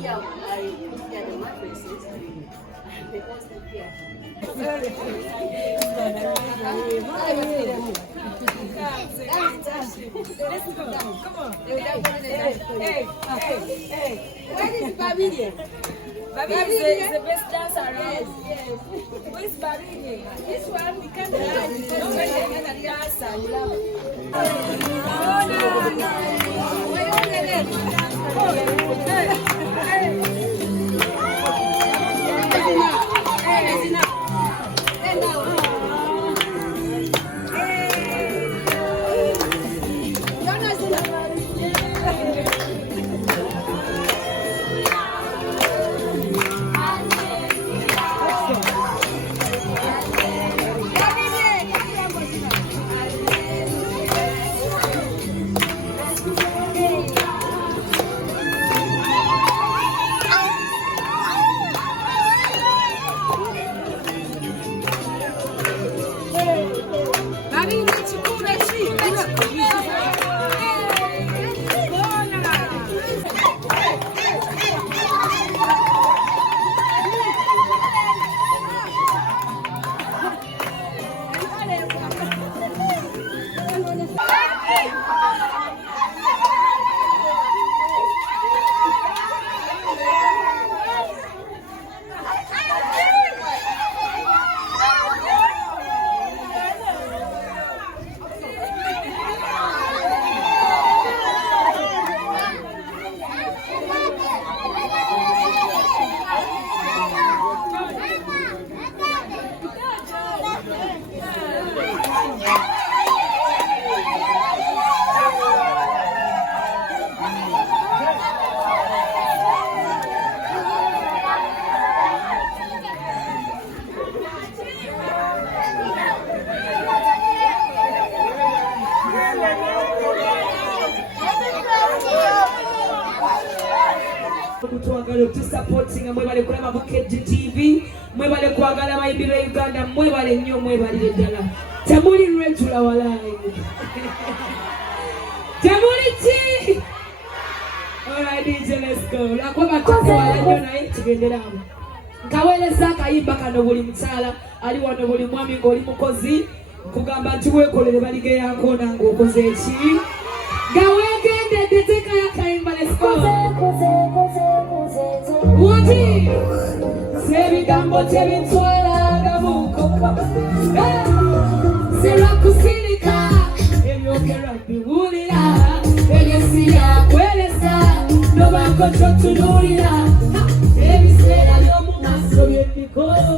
here I put here the mattresses. They post it here. Let's go. Come on. Hey. Where is Babidi? Babidi is the best dancer around. Yes. Where is Babidi? This one we can't dance. Nobody can dance. I love it. Oh, no. Where are you? To supporting mwebale kula Mabukedde TV mwebale kwagala mayimbiro Uganda mwebale nnyo mwebale ddala temuli lwetula walayi temuli ki alright DJ let's go lakwa batoze wala nnyo naye tugenderamu nkaweleza akayimba kano buli mukyala ali wano buli mwami ng'oli mukozi nkugamba nti weekolere balige yako nange okoze eki nga weegendedde teekayo akayimba let's go Wati sebigambo tebitwala mukoka Sera kusirika ebyogera biwulira ebyesia kwelesa nobako totunulira ebiseera by'omu maaso by'emikolo